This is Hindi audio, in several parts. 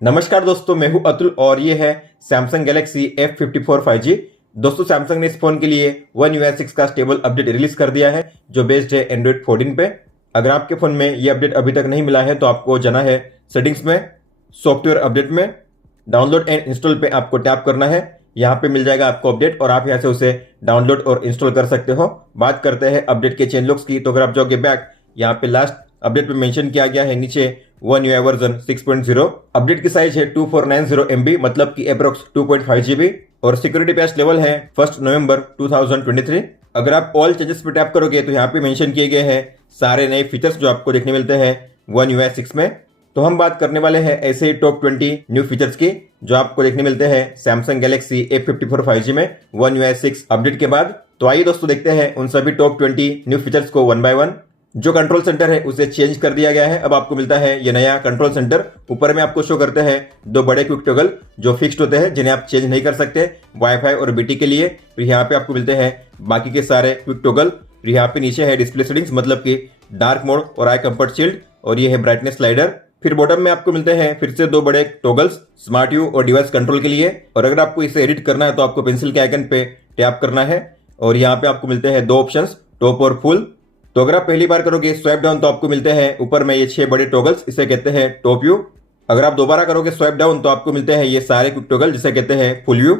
नमस्कार दोस्तों, मैं हूं अतुल और ये है सैमसंग गैलेक्सी F54 5G। दोस्तों, सैमसंग ने इस फोन के लिए One UI 6 का स्टेबल अपडेट रिलीज कर दिया है जो बेस्ड है एंड्रॉइड 14 पे। अगर आपके फोन में ये अपडेट अभी तक नहीं मिला है तो आपको जाना है सेटिंग्स में, सॉफ्टवेयर अपडेट में, डाउनलोड एंड इंस्टॉल पे आपको टैप करना है। यहाँ पे मिल जाएगा आपको अपडेट और आप यहाँ से उसे डाउनलोड और इंस्टॉल कर सकते हो। बात करते हैं अपडेट के चेंज लॉग्स की, तो अगर आप जाओगे बैक, यहाँ पे लास्ट अपडेट में मेंशन किया गया है नीचे One UI वर्जन 6.0। अपडेट की साइज है 2490 MB, मतलब कि अप्रोक्स 2.5 GB, और सिक्योरिटी पैच लेवल है 1 नवंबर 2023। अगर आप ऑल चेंजेस पे टैप करोगे तो यहाँ पे मेंशन किए गए हैं सारे नए फीचर्स जो आपको देखने मिलते हैं One UI 6 में। तो हम बात करने वाले हैं ऐसे ही टॉप 20 न्यू फीचर्स की जो आपको देखने मिलते हैं सैमसंग गैलेक्सी F54 5G में One UI 6 अपडेट के बाद। तो आइए दोस्तों, देखते हैं उन सभी टॉप 20 न्यू फीचर्स को वन बाय वन। जो कंट्रोल सेंटर है उसे चेंज कर दिया गया है। अब आपको मिलता है ये नया कंट्रोल सेंटर। ऊपर में आपको शो करते हैं दो बड़े क्विक टॉगल जो फिक्स्ड होते हैं, जिन्हें आप चेंज नहीं कर सकते, वाईफाई और बीटी के लिए। फिर यहाँ पे आपको मिलते हैं बाकी के सारे क्विक टॉगल। फिर यहाँ पे नीचे है डिस्प्ले सेटिंग्स, मतलब कि डार्क मोड और आई कंफर्ट शील्ड, और ये है ब्राइटनेस स्लाइडर। फिर बॉटम में आपको मिलते हैं फिर से दो बड़े टॉगल्स स्मार्ट व्यू और डिवाइस कंट्रोल के लिए। और अगर आपको इसे एडिट करना है तो आपको पेंसिल के आइकन पे टैप करना है और यहाँ पे आपको मिलते हैं दो ऑप्शंस, टॉप और फुल। तो अगर आप पहली बार करोगे स्वाइप डाउन तो आपको मिलते हैं ऊपर में ये 6 बड़े टॉगल्स, इसे कहते हैं टॉप व्यू। अगर आप दोबारा करोगे स्वाइप डाउन तो आपको मिलते हैं ये सारे क्विक टॉगल, जिसे कहते हैं फुल व्यू।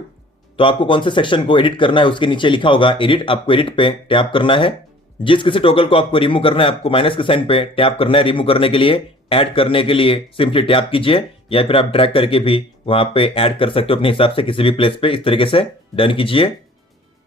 तो आपको कौन से सेक्शन को एडिट करना है उसके नीचे लिखा होगा एडिट, आपको एडिट पे टैप करना है। जिस किसी टॉगल को आपको रिमूव करना है आपको माइनस के साइन पे टैप करना है रिमूव करने के लिए। ऐड करने के लिए सिंपली टैप कीजिए या फिर आप ड्रैग करके भी वहां पे ऐड कर सकते हो अपने हिसाब से किसी भी प्लेस पे। इस तरीके से डन कीजिए।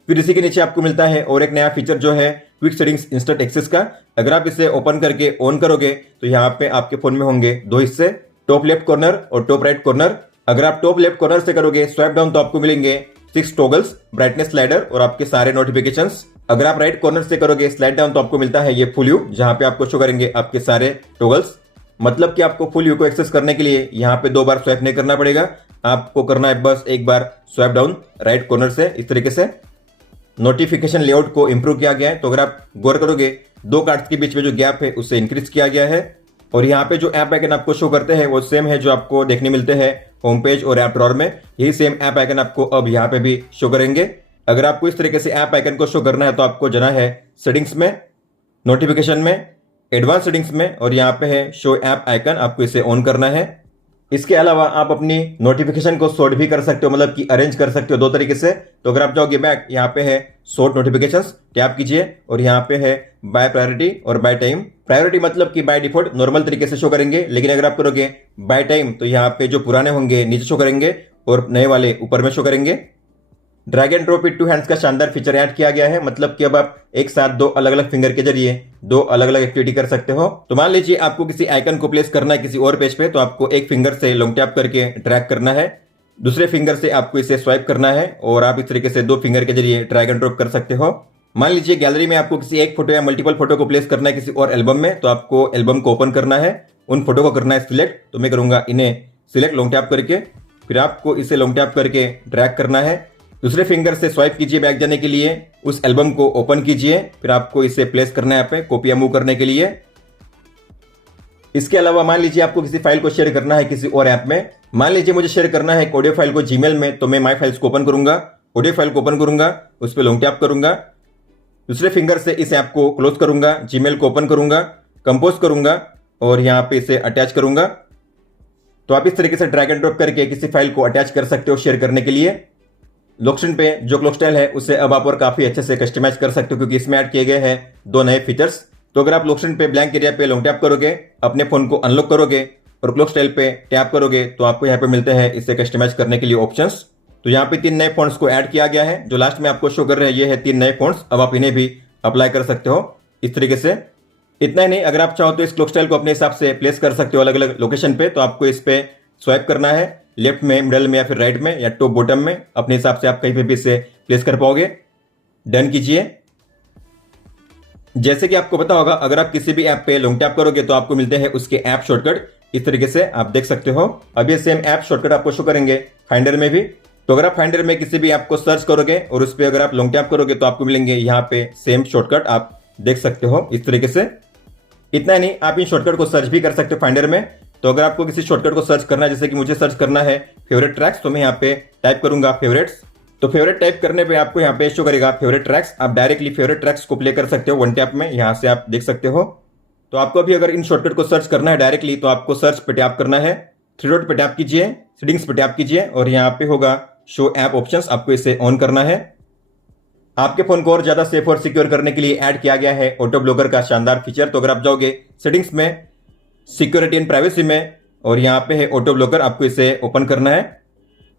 फिर इसी के नीचे आपको मिलता है और एक नया फीचर जो है क्विक सेटिंग्स इंस्टेंट एक्सेस का। अगर आप इसे ओपन करके ऑन करोगे तो यहाँ पे आपके फोन में होंगे दो हिस्से, टॉप लेफ्ट कॉर्नर और टॉप राइट कॉर्नर। अगर आप टॉप लेफ्ट कॉर्नर से करोगे स्वाइप डाउन तो आपको मिलेंगे 6 टॉगल्स, ब्राइटनेस स्लाइडर और आपके सारे नोटिफिकेशंस। अगर आप राइट कॉर्नर से करोगे स्लाइड डाउन तो आपको मिलता है ये फुल व्यू, जहां पे आपको शो करेंगे आपके सारे टॉगल्स। मतलब कि आपको फुल व्यू को एक्सेस करने के लिए यहाँ पे 2 बार स्वाइप नहीं करना पड़ेगा, आपको करना है बस एक बार स्वाइप डाउन राइट कॉर्नर से। इस तरीके से नोटिफिकेशन लेआउट को इंप्रूव किया गया है। तो अगर आप गौर करोगे दो कार्ड्स के बीच में जो गैप है उसे इंक्रीज किया गया है। और यहाँ पे जो ऐप आइकन आपको शो करते हैं वो सेम है जो आपको देखने मिलते हैं होम पेज और ऐप ड्रॉअर में। यही सेम ऐप आइकन आपको अब यहाँ पे भी शो करेंगे। अगर आपको इस तरीके से ऐप आइकन को शो करना है तो आपको जाना है सेटिंग्स में, नोटिफिकेशन में, एडवांस सेटिंग्स में, और यहाँ पे है शो ऐप आइकन, आपको इसे ऑन करना है। इसके अलावा आप अपनी नोटिफिकेशन को सॉर्ट भी कर सकते हो, मतलब कि अरेंज कर सकते हो दो तरीके से। तो अगर आप जाओगे बैक, यहाँ पे है सॉर्ट नोटिफिकेशंस, टैप कीजिए और यहाँ पे है बाय प्रायोरिटी और बाय टाइम। प्रायोरिटी मतलब कि बाय डिफॉल्ट नॉर्मल तरीके से शो करेंगे, लेकिन अगर आप करोगे बाय टाइम तो यहाँ पे जो पुराने होंगे नीचे शो करेंगे और नए वाले ऊपर में शो करेंगे। Drag and drop with 2 hands का शानदार फीचर ऐड किया गया है, मतलब कि अब आप एक साथ दो अलग अलग फिंगर के जरिए दो अलग अलग एक्टिविटी कर सकते हो। तो मान लीजिए आपको किसी आइकन को प्लेस करना है किसी और पेज पे, तो आपको एक फिंगर से लॉन्ग टैप करके ड्रैग करना है, दूसरे फिंगर से आपको इसे स्वाइप करना है और आप इस तरीके से 2 फिंगर के जरिए ड्रैग एंड ड्रॉप कर सकते हो। मान लीजिए गैलरी में आपको किसी एक फोटो या मल्टीपल फोटो को प्लेस करना है किसी और एल्बम में, तो आपको एल्बम को ओपन करना है, उन फोटो को करना है सिलेक्ट। तो मैं करूंगा इन्हें सिलेक्ट लॉन्ग टैप करके, फिर आपको इसे लॉन्ग टैप करके ड्रैग करना है, दूसरे फिंगर से स्वाइप कीजिए बैक जाने के लिए, उस एल्बम को ओपन कीजिए, फिर आपको इसे प्लेस करना है यहाँ पे कॉपी या मूव करने के लिए। इसके अलावा मान लीजिए आपको किसी फाइल को शेयर करना है किसी और ऐप में, मान लीजिए मुझे शेयर करना है एक ऑडियो फाइल को जीमेल में, तो मैं माई फाइल्स को ओपन करूंगा, ऑडियो फाइल को ओपन करूंगा, उस पर लॉन्ग टैप करूंगा, दूसरे फिंगर से इस ऐप को क्लोज करूंगा, जीमेल को ओपन करूंगा, कंपोज करूंगा और यहाँ पे इसे अटैच करूंगा। तो आप इस तरीके से ड्रैग एंड ड्रॉप करके किसी फाइल को अटैच कर सकते हो शेयर करने के लिए। लॉक स्क्रीन पे जो क्लॉक स्टाइल है उसे अब आप और काफी अच्छे से कस्टमाइज कर सकते हो, क्योंकि इसमें ऐड किए गए हैं 2 नए फीचर्स। तो अगर आप लॉक स्क्रीन पे ब्लैंक एरिया पे लॉन्ग टैप करोगे, अपने फोन को अनलॉक करोगे और क्लॉक स्टाइल पे टैप करोगे तो आपको यहाँ पे मिलते हैं इसे कस्टमाइज करने के लिए ऑप्शंस। तो यहाँ पे 3 नए फॉन्ट्स को ऐड किया गया है, जो लास्ट में आपको शो कर रहे हैं ये है 3 नए फॉन्ट्स। अब आप इन्हें भी अप्लाई कर सकते हो इस तरीके से। इतना ही नहीं, अगर आप चाहो तो इस क्लॉक स्टाइल को अपने हिसाब से प्लेस कर सकते हो अलग अलग लोकेशन पे। तो आपको इस पे स्वाइप करना है, लेफ्ट में, मिडल में या फिर राइट में या टॉप बॉटम में, अपने हिसाब से आप कहीं पे भी इसे प्लेस कर पाओगे। डन कीजिए। जैसे कि आपको पता होगा अगर आप किसी भी ऐप पे लॉन्ग टैप करोगे तो आपको मिलते हैं उसके ऐप शॉर्टकट, इस तरीके से आप देख सकते हो। अब ये सेम ऐप शॉर्टकट आपको शो करेंगे फाइंडर में भी। तो अगर आप फाइंडर में किसी भी ऐप को सर्च करोगे और उस पर अगर आप लॉन्ग टैप करोगे तो आपको मिलेंगे यहाँ पे सेम शॉर्टकट, आप देख सकते हो इस तरीके से। इतना ही नहीं, आप इन शॉर्टकट को सर्च भी कर सकते हो फाइंडर में। तो अगर आपको किसी शॉर्टकट को सर्च करना है, जैसे कि मुझे सर्च करना है फेवरेट ट्रैक्स, तो मैं यहाँ पे टाइप करूंगा फेवरेट्स। तो फेवरेट टाइप करने पे आपको यहाँ पे शो करेगा फेवरेट ट्रैक्स। आप डायरेक्टली फेवरेट ट्रैक्स को प्ले कर सकते हो वन टैप में, यहाँ से आप देख सकते हो। तो आपको अभी अगर इन शॉर्टकट को सर्च करना है डायरेक्टली, तो आपको सर्च पे टैप करना है, थ्री डॉट पे टैप कीजिए, सेटिंग्स पे टैप कीजिए और यहाँ पे होगा शो ऐप ऑप्शंस, आपको इसे ऑन करना है। आपके फोन को और ज्यादा सेफ और सिक्योर करने के लिए ऐड किया गया है ऑटो ब्लॉकर का शानदार फीचर। तो अगर आप जाओगे सेटिंग्स में, सिक्योरिटी एंड प्राइवेसी में, और यहाँ पे है ऑटो ब्लॉकर, आपको इसे ओपन करना है।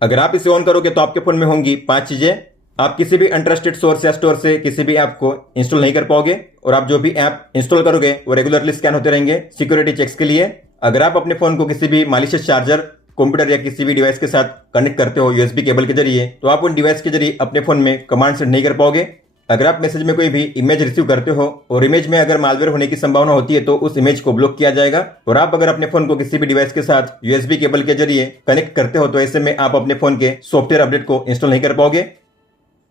अगर आप इसे ऑन करोगे तो आपके फोन में होंगी 5 चीजें। आप किसी भी अनट्रस्टेड सोर्स या स्टोर से किसी भी ऐप को इंस्टॉल नहीं कर पाओगे, और आप जो भी ऐप इंस्टॉल करोगे वो रेगुलरली स्कैन होते रहेंगे सिक्योरिटी चेक्स के लिए। अगर आप अपने फोन को किसी भी मालिशियस चार्जर, कंप्यूटर या किसी भी डिवाइस के साथ कनेक्ट करते हो यूएसबी केबल के जरिए, तो आप उन डिवाइस के जरिए अपने फोन में कमांड सेंड नहीं कर पाओगे। अगर आप मैसेज में कोई भी इमेज रिसीव करते हो और इमेज में अगर मालवेयर होने की संभावना होती है, तो उस इमेज को ब्लॉक किया जाएगा। और आप अगर अपने फोन को किसी भी डिवाइस के साथ यूएसबी केबल के जरिए कनेक्ट करते हो, तो ऐसे में आप अपने फोन के सॉफ्टवेयर अपडेट को इंस्टॉल नहीं कर पाओगे।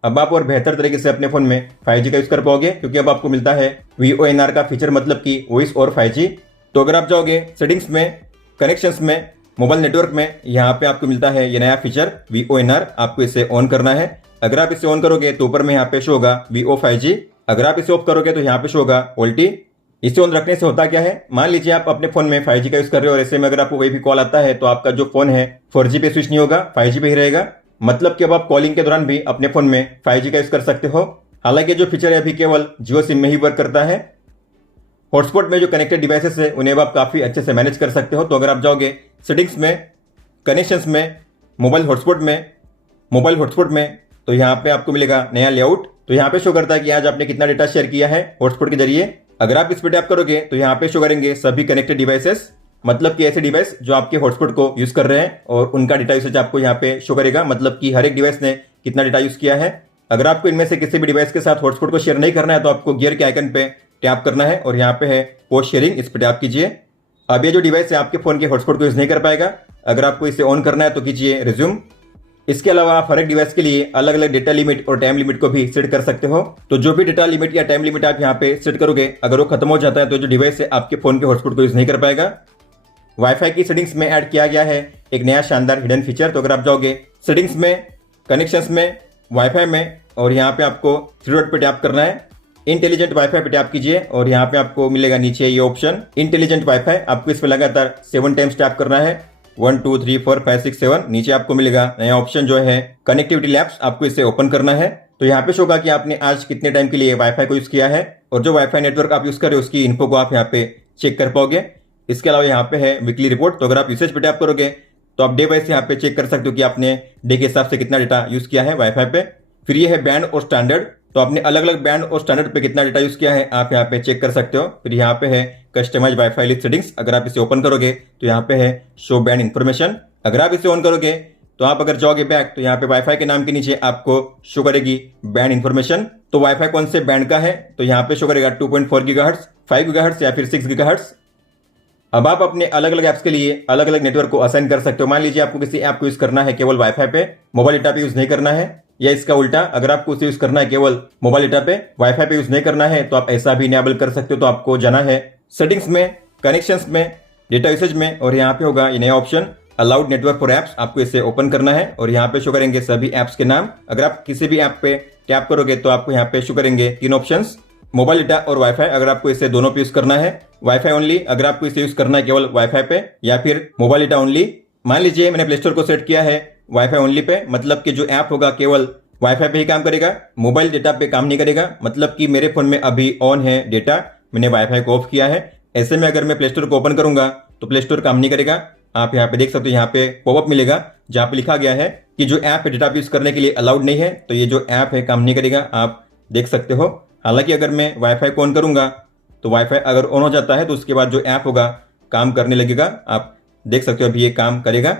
अब आप और बेहतर तरीके से अपने फोन में 5G का यूज कर पाओगे, क्योंकि अब आपको मिलता है VoNR का फीचर, मतलब कि वॉइस और 5G। तो अगर आप जाओगे सेटिंग्स में, कनेक्शंस में, मोबाइल नेटवर्क में, यहाँ पे आपको मिलता है ये नया फीचर VoNR, आपको इसे ऑन करना है। अगर आप इसे ऑन करोगे तो ऊपर में यहाँ पे शो होगा Vo 5G। अगर आप इसे ऑफ करोगे तो यहाँ पे शो होगा OLT। इसे ऑन रखने से होता क्या है, मान लीजिए आप अपने फोन में 5G का यूज कर रहे हो और ऐसे में अगर आपको कोई भी कॉल आता है, तो आपका जो फोन है 4G पे स्विच नहीं होगा, 5G पे ही रहेगा। मतलब कि अब आप कॉलिंग के दौरान भी अपने फोन में 5G का यूज कर सकते हो। हालांकि जो फीचर है अभी केवल जियो सिम में ही वर्क करता है। हॉटस्पॉट में जो कनेक्टेड डिवाइसेस है उन्हें अब आप काफी अच्छे से मैनेज कर सकते हो। तो अगर आप जाओगे सेटिंग्स में, कनेक्शंस में, मोबाइल हॉटस्पॉट में, तो यहाँ पे आपको मिलेगा नया लेआउट। तो यहाँ पे शो करता है कि आज आपने कितना डेटा शेयर किया है हॉटस्पॉट के जरिए। अगर आप इस पे टैप करोगे तो यहाँ पे शो करेंगे सभी कनेक्टेड डिवाइसेस, मतलब कि ऐसे डिवाइस जो आपके हॉटस्पॉट को यूज कर रहे हैं, और उनका डेटा यूसेज आपको यहाँ पे शो करेगा, मतलब कि हर एक डिवाइस ने कितना डेटा यूज किया है। अगर आपको इनमें से किसी भी डिवाइस के साथ हॉटस्पॉट को शेयर नहीं करना है, तो आपको गियर के आइकन पे टैप करना है और यहाँ पे है पोस्ट शेयरिंग, इस पे टैप कीजिए। अब ये जो डिवाइस है आपके फोन के हॉटस्पॉट को यूज नहीं कर पाएगा। अगर आपको इसे ऑन करना है तो कीजिए रिज्यूम। इसके अलावा आप हर एक डिवाइस के लिए अलग अलग डेटा लिमिट और टाइम लिमिट को भी सेट कर सकते हो। तो जो भी डेटा लिमिट या टाइम लिमिट आप यहाँ पे सेट करोगे, अगर वो खत्म हो जाता है तो जो डिवाइस है आपके फोन के हॉटस्पॉट को यूज नहीं कर पाएगा। वाईफाई की सेटिंग्स में ऐड किया गया है एक नया शानदार हिडन फीचर। तो अगर आप जाओगे सेटिंग्स में, कनेक्शंस में, वाईफाई में, और यहाँ पे आपको थ्री डॉट पे टैप करना है, इंटेलिजेंट वाईफाई पे टैप कीजिए और यहाँ पे आपको मिलेगा नीचे ये ऑप्शन इंटेलिजेंट वाईफाई। आपको इस पे लगातार 7 टाइम्स टैप करना है, 1 2 3 4 5 6 7। नीचे आपको मिलेगा नया ऑप्शन जो है कनेक्टिविटी लैब्स, आपको इसे ओपन करना है। तो यहाँ पे शो होगा कि आपने आज कितने टाइम के लिए वाईफाई को यूज किया है, और जो वाईफाई नेटवर्क आप यूज कर रहे हो उसकी इन्फो को आप यहाँ पे चेक कर पाओगे। इसके अलावा यहाँ पे है वीकली रिपोर्ट। तो अगर आप यूसेज पे टैप करोगे तो आप डे वाइज यहाँ पे चेक कर सकते हो कि आपने डे के हिसाब से कितना डेटा यूज किया है वाईफाई पे। फिर ये है बैंड और स्टैंडर्ड, तो आपने अलग अलग बैंड और स्टैंडर्ड पे कितना डेटा यूज किया है आप यहाँ पे चेक कर सकते हो। फिर यहाँ पे है कस्टमाइज वाईफाई लिस्ट सेटिंग्स। अगर आप इसे ओपन करोगे तो यहाँ पे है शो बैंड इन्फॉर्मेशन। अगर आप इसे ऑन करोगे तो आप अगर जाओगे बैक तो यहाँ पे वाईफाई के नाम के नीचे आपको शो करेगी बैंड इन्फॉर्मेशन। तो वाईफाई कौन से बैंड का है, तो यहाँ पे शो करेगा 2.4 गीगाहर्ट्ज, 5 गीगाहर्ट्ज या फिर 6 गीगाहर्ट्ज। अब आप अपने अलग अलग ऐप्स के लिए अलग अलग नेटवर्क को असाइन कर सकते हो। मान लीजिए आपको किसी ऐप को यूज करना है केवल वाईफाई पे, मोबाइल डेटा पे यूज नहीं करना है, या इसका उल्टा अगर आपको उसे यूज करना है केवल मोबाइल डेटा पे, वाईफाई पे यूज नहीं करना है, तो आप ऐसा भी इनेबल कर सकते हो। तो आपको जाना है सेटिंग्स में, कनेक्शंस में, डेटा यूसेज में, और यहाँ पे होगा ये नया option allowed network for apps. आपको इसे ओपन करना है और यहाँ पे शो करेंगे सभी एप्स के नाम। अगर आप किसी भी ऐप पे टैप करोगे तो आपको यहाँ पे शो करेंगे 3 ऑप्शंस, मोबाइल डेटा और वाईफाई। अगर आपको इसे दोनों पे यूज करना है, वाईफाई ओनली अगर आपको इसे यूज करना है केवल वाईफाई पे, या फिर मोबाइल डेटा ओनली। मान लीजिए मैंने प्ले स्टोर को सेट किया है वाईफाई ओनली पे, मतलब कि जो ऐप होगा केवल वाईफाई पे ही काम करेगा, मोबाइल डेटा पे काम नहीं करेगा। मतलब कि मेरे फोन में अभी ऑन है डेटा, मैंने वाईफाई को ऑफ किया है। ऐसे में अगर मैं प्ले स्टोर को ओपन करूंगा तो प्ले स्टोर काम नहीं करेगा। आप यहाँ पे देख सकते हो, यहाँ पे पॉपअप मिलेगा जहाँ पे लिखा गया है कि जो ऐप है डेटा यूज करने के लिए अलाउड नहीं है, तो ये जो ऐप है काम नहीं करेगा, आप देख सकते हो। हालांकि अगर मैं वाईफाई को ऑन करूंगा तो वाईफाई अगर ऑन हो जाता है तो उसके बाद जो ऐप होगा काम करने लगेगा। आप देख सकते हो अभी ये काम करेगा।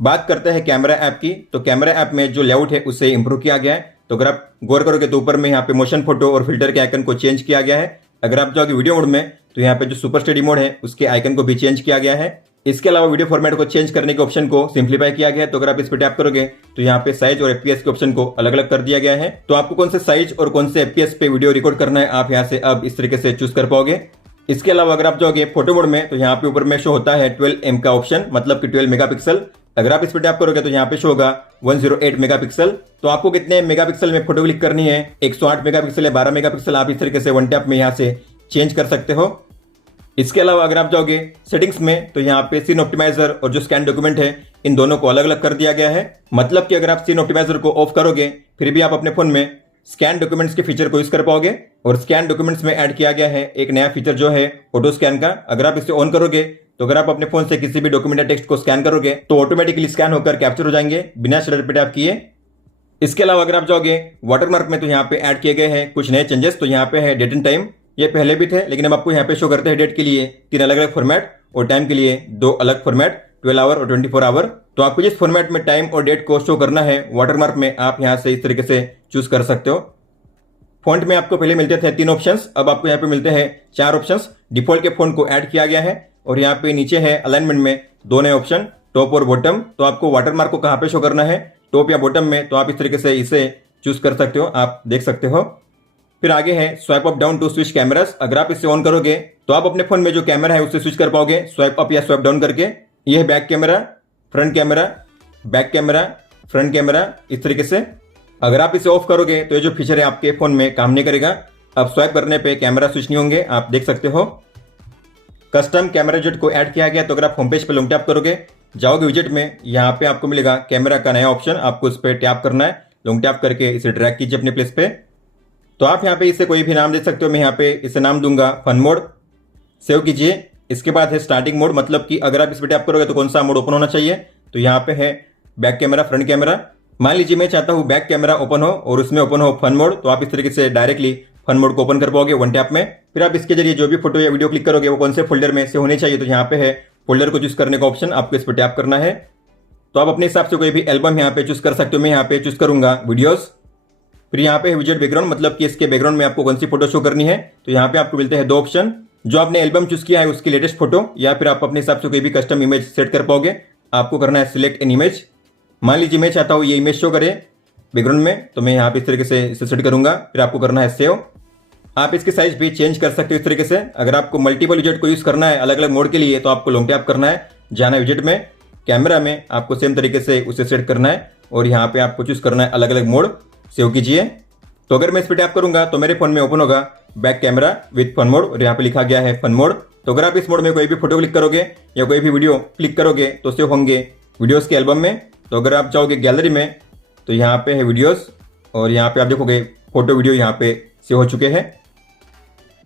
बात करते हैं कैमरा ऐप की। तो कैमरा ऐप में जो लेआउट है उसे इंप्रूव किया गया है। तो अगर आप गौर करोगे तो ऊपर में यहाँ पे मोशन फोटो और फिल्टर के आइकन को चेंज किया गया है। अगर आप जाओगे वीडियो मोड में तो यहाँ पे जो सुपर स्टडी मोड है उसके आइकन को भी चेंज किया गया है। इसके अलावा वीडियो फॉर्मेट को चेंज करने के ऑप्शन को सिंप्लीफाई किया गया है। तो अगर आप इस पर टैप करोगे तो यहाँ पे साइज और एफपीएस के ऑप्शन को अलग अलग कर दिया गया है। तो आपको कौन से साइज और कौन से एफपीएस पे वीडियो रिकॉर्ड करना है आप यहाँ से अब इस तरीके से चूज कर पाओगे। इसके अलावा अगर आप जाओगे फोटो मोड में तो यहाँ पे ऊपर में शो होता है 12M का ऑप्शन, मतलब कि 12 मेगापिक्सल। अगर आप इस पर टैप करोगे तो यहाँ पे शो होगा 108 मेगापिक्सल। तो आपको कितने मेगापिक्सल में फोटो क्लिक करनी है, 108 मेगापिक्सल या 12 मेगापिक्सल, आप इस तरीके से वन टैप में यहाँ से चेंज कर सकते हो। इसके अलावा अगर आप जाओगे सेटिंग्स में तो यहाँ पे सीन ऑप्टिमाइजर और जो स्कैन डॉक्यूमेंट है इन दोनों को अलग अलग कर दिया गया है। मतलब कि अगर आप सीन ऑप्टिमाइजर को ऑफ करोगे फिर भी आप अपने फोन में स्कैन डॉक्यूमेंट्स के फीचर को यूज कर पाओगे। और स्कैन डॉक्यूमेंट्स में ऐड किया गया है एक नया फीचर जो है ऑटो स्कैन का। अगर आप इसे ऑन करोगे तो अगर आप अपने फोन से किसी भी डॉक्यूमेंट या टेक्स्ट को स्कैन करोगे तो ऑटोमेटिकली स्कैन होकर कैप्चर हो जाएंगे बिना शटर पे टैप किए। इसके अलावा अगर आप जाओगे वाटरमार्क में तो यहाँ पे ऐड किए गए हैं कुछ नए चेंजेस। तो यहाँ पे है डेट एंड टाइम, ये पहले भी थे लेकिन अब आपको यहाँ पे शो करते हैं डेट के लिए 3 अलग अलग फॉर्मेट और टाइम के लिए 2 अलग फॉर्मेट, 12 आवर और 24 आवर। तो आपको जिस फॉर्मेट में टाइम और डेट को शो करना है वाटरमार्क में आप यहाँ से इस तरीके से चूज कर सकते हो। फॉन्ट में आपको पहले मिलते थे 3 ऑप्शंस, अब आपको यहाँ पे मिलते हैं 4 ऑप्शंस। डिफॉल्ट के फॉन्ट को ऐड किया गया है और यहाँ पे नीचे है अलाइनमेंट में 2 नए ऑप्शन, टॉप और बॉटम। तो आपको वाटरमार्क को कहाँ पे शो करना है, टॉप या बॉटम में, तो आप इस तरीके से इसे चूज कर सकते हो, आप देख सकते हो। फिर आगे है swipe up down to switch cameras. अगर आप इसे ऑन करोगे तो आप अपने फोन में जो कैमरा है उससे स्विच कर पाओगे स्वाइप अप या स्वाइप डाउन करके। यह है back camera, front camera, back camera, front camera, इस तरीके से। अगर आप इसे ऑफ करोगे तो ये जो फीचर है आपके फोन में काम नहीं करेगा। अब स्वाइप करने पे कैमरा स्विच नहीं होंगे, आप देख सकते हो। कस्टम कैमरा विजेट को ऐड किया गया। तो अगर आप होम पेज पे लॉन्ग टैप करोगे, जाओगे विजेट में, यहाँ पे आपको मिलेगा कैमरा का नया ऑप्शन, आपको इस पर टैप करना है, लॉन्ग टैप करके इसे ड्रैग कीजिए अपने प्लेस पे। तो आप यहाँ पे इसे कोई भी नाम दे सकते हो। मैं यहाँ पे इसे नाम दूंगा फन मोड, सेव कीजिए। इसके बाद है स्टार्टिंग मोड, मतलब कि अगर आप इस पर टैप करोगे तो कौन सा मोड ओपन होना चाहिए। तो यहाँ पे है बैक कैमरा, फ्रंट कैमरा। मान लीजिए मैं चाहता हूँ बैक कैमरा ओपन हो और उसमें ओपन हो फन मोड, तो आप इस तरीके से डायरेक्टली फन मोड को ओपन कर पाओगे वन टैप में। फिर आप इसके जरिए जो भी फोटो या वीडियो क्लिक करोगे वो कौन से फोल्डर में से होने चाहिए, तो यहाँ पे है फोल्डर को चूज करने का ऑप्शन, आपको इस पर टैप करना है। तो आप अपने हिसाब से कोई भी एल्बम यहाँ पे चूज कर सकते हो। मैं यहाँ पे चूज करूंगा वीडियोस। फिर यहाँ पे है विजेट बैकग्राउंड, मतलब कि इसके बैकग्राउंड में आपको कौन सी फोटो शो करनी है। तो यहाँ पे आपको मिलते हैं 2 ऑप्शन, जो आपने एल्बम चूज किया है उसकी लेटेस्ट फोटो, या फिर आप अपने हिसाब से कोई भी कस्टम इमेज सेट कर पाओगे। आपको करना है सिलेक्ट एन इमेज। मान लीजिए मैं चाहता हूँ ये इमेज शो करे बैकग्राउंड में, तो मैं यहाँ पे इस तरीके से इसे सेट करूंगा। फिर आपको करना है सेव। आप इसकी साइज भी चेंज कर सकते हो इस तरीके से। अगर आपको मल्टीपल विजेट को यूज करना है अलग अलग मोड के लिए, तो आपको लॉन्ग टैप करना है, जाना है विजेट में, कैमरा में आपको सेम तरीके से उसे सेट करना है और यहाँ पे आपको चूज करना है अलग अलग मोड, सेव कीजिए। तो अगर मैं इस पर टैप करूंगा तो मेरे फोन में ओपन होगा back camera with fun mode और यहाँ पे लिखा गया है फन मोड। तो अगर आप इस मोड में कोई भी फोटो क्लिक करोगे या कोई भी वीडियो क्लिक करोगे तो सेव होंगे वीडियोस के एल्बम में। तो अगर आप जाओगे गैलरी में तो यहाँ पे है वीडियोस और यहाँ पे आप देखोगे फोटो वीडियो यहाँ पे सेव हो चुके हैं।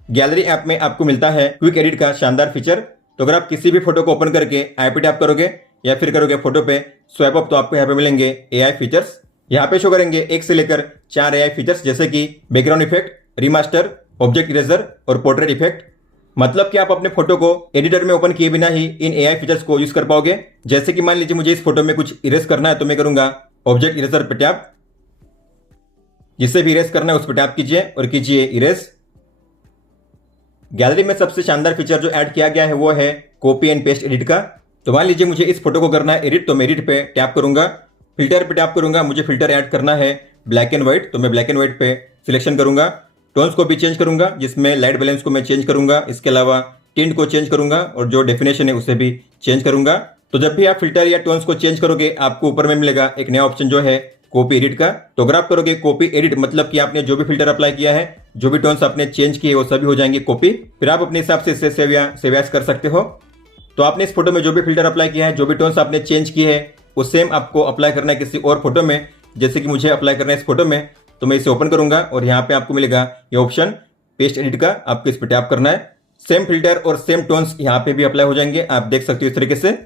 गैलरी ऐप में आपको मिलता है क्विक एडिट का शानदार फीचर। तो अगर आप किसी भी फोटो को ओपन करके आई पे टैप करोगे या फिर करोगे फोटो पे स्वाइप अप, तो आपको यहाँ पे मिलेंगे एआई फीचर्स। यहाँ पे शो करेंगे 1 से लेकर 4 एआई फीचर्स, जैसे कि background effect, remaster, object eraser और पोर्ट्रेट इफेक्ट। मतलब कि आप अपने फोटो को एडिटर में ओपन किए बिना ही इन एआई फीचर्स को यूज कर पाओगे। जैसे कि मान लीजिए मुझे इस फोटो में कुछ इरेज करना है, तो मैं करूंगा ऑब्जेक्ट इरेजर पे टैप, जिससे भी इरेज करना है उस पर टैप कीजिए और कीजिए इरेज। गैलरी में सबसे शानदार फीचर जो ऐड किया गया है वो है कॉपी एंड पेस्ट एडिट का। तो मान लीजिए मुझे इस फोटो को करना है एडिट, तो मैं एडिट पे टैप करूंगा, फिल्टर पे टैप करूंगा, मुझे फिल्टर ऐड करना है ब्लैक एंड व्हाइट, तो मैं ब्लैक एंड व्हाइट पे सिलेक्शन करूंगा। टोन्स को भी चेंज करूंगा, जिसमें लाइट बैलेंस को मैं चेंज करूंगा, इसके अलावा टिंट को चेंज करूंगा और जो डेफिनेशन है उसे भी चेंज करूंगा। तो जब भी आप फिल्टर या टोन्स को चेंज करोगे आपको ऊपर में मिलेगा एक नया ऑप्शन जो है कॉपी एडिट का। तो अगर आप करोगे कॉपी एडिट, मतलब कि आपने जो भी फिल्टर अप्लाई किया है, जो भी टोन्स आपने चेंज किए वो सभी हो जाएंगे कॉपी। फिर आप अपने हिसाब से इसे सेव एज कर सकते हो। तो आपने इस फोटो में जो भी फिल्टर अप्लाई किया है, जो भी टोन्स आपने चेंज किए हैं, वो सेम आपको अप्लाई करना है किसी और फोटो में। जैसे कि मुझे अप्लाई करना है इस फोटो में, तो मैं इसे ओपन करूंगा और यहाँ पे आपको मिलेगा ये ऑप्शन पेस्ट एडिट का, आपको इस पर टैप करना है। सेम फिल्टर और सेम टोन्स यहाँ पे भी अप्लाई हो जाएंगे, आप देख सकते हो इस तरीके से।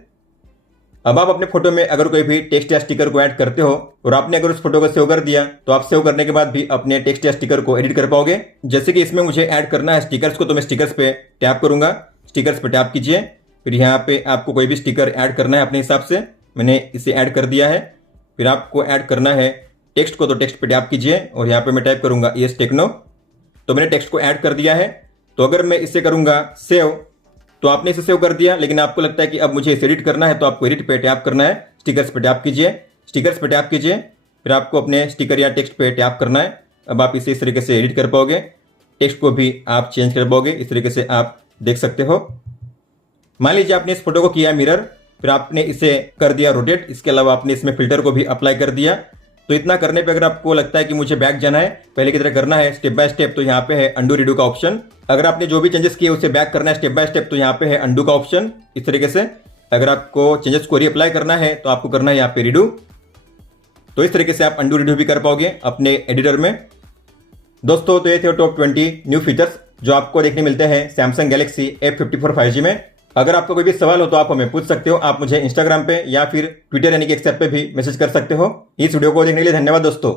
अब आप अपने फोटो में अगर कोई भी टेक्स्ट या स्टिकर को ऐड करते हो और आपने अगर उस फोटो को सेव कर दिया, तो आप सेव करने के बाद भी अपने टेक्स्ट या स्टिकर को एडिट कर पाओगे। जैसे कि इसमें मुझे ऐड करना है स्टिकर्स को, तो मैं स्टिकर्स पे टैप करूंगा, स्टिकर्स पे टैप कीजिए। फिर यहाँ पे आपको कोई भी स्टिकर ऐड करना है अपने हिसाब से, मैंने इसे ऐड कर दिया है। फिर आपको ऐड करना है टेक्स्ट को, तो टेक्स्ट पे टैप कीजिए और यहाँ पे मैं टाइप करूंगा यस टेक्नो। तो मैंने टेक्स्ट को ऐड कर दिया है। तो अगर मैं इसे करूंगा सेव, तो आपने इसे सेव कर दिया, लेकिन आपको लगता है कि अब मुझे इसे एडिट करना है, तो आपको एडिट पे टैप करना है, स्टिकर्स पे टैप कीजिए, स्टिकर्स पे टैप कीजिए। फिर आपको अपने स्टिकर या टेक्स्ट पे टैप करना है। अब आप इसे इस तरीके से एडिट कर पाओगे, टेक्स्ट को भी आप चेंज कर पाओगे, इस तरीके से आप देख सकते हो। मान लीजिए आपने इस फोटो को किया मिरर, फिर आपने इसे कर दिया रोटेट, इसके अलावा आपने इसमें फिल्टर को भी अप्लाई कर दिया। तो इतना करने पे अगर आपको लगता है कि मुझे बैक जाना है, पहले की तरह करना है स्टेप बाय स्टेप, तो यहाँ पे है अंडू रीडू का ऑप्शन। अगर आपने जो भी चेंजेस किए उसे बैक करना है स्टेप बाय स्टेप, तो यहाँ पे है अंडू का ऑप्शन। इस तरीके से अगर आपको चेंजेस को रीअप्लाई करना है तो आपको करना है यहाँ पे रीडू। तो इस तरीके से आप अंडू रीडू भी कर पाओगे अपने एडिटर में। दोस्तों तो ये थे टॉप 20 न्यू फीचर्स जो आपको देखने मिलते हैं सैमसंग गैलेक्सी F54 5G में। अगर आपको कोई भी सवाल हो तो आप हमें पूछ सकते हो। आप मुझे इंस्टाग्राम पे या फिर ट्विटर यानी कि एक्स ऐप पे भी मैसेज कर सकते हो। इस वीडियो को देखने के लिए धन्यवाद दोस्तों।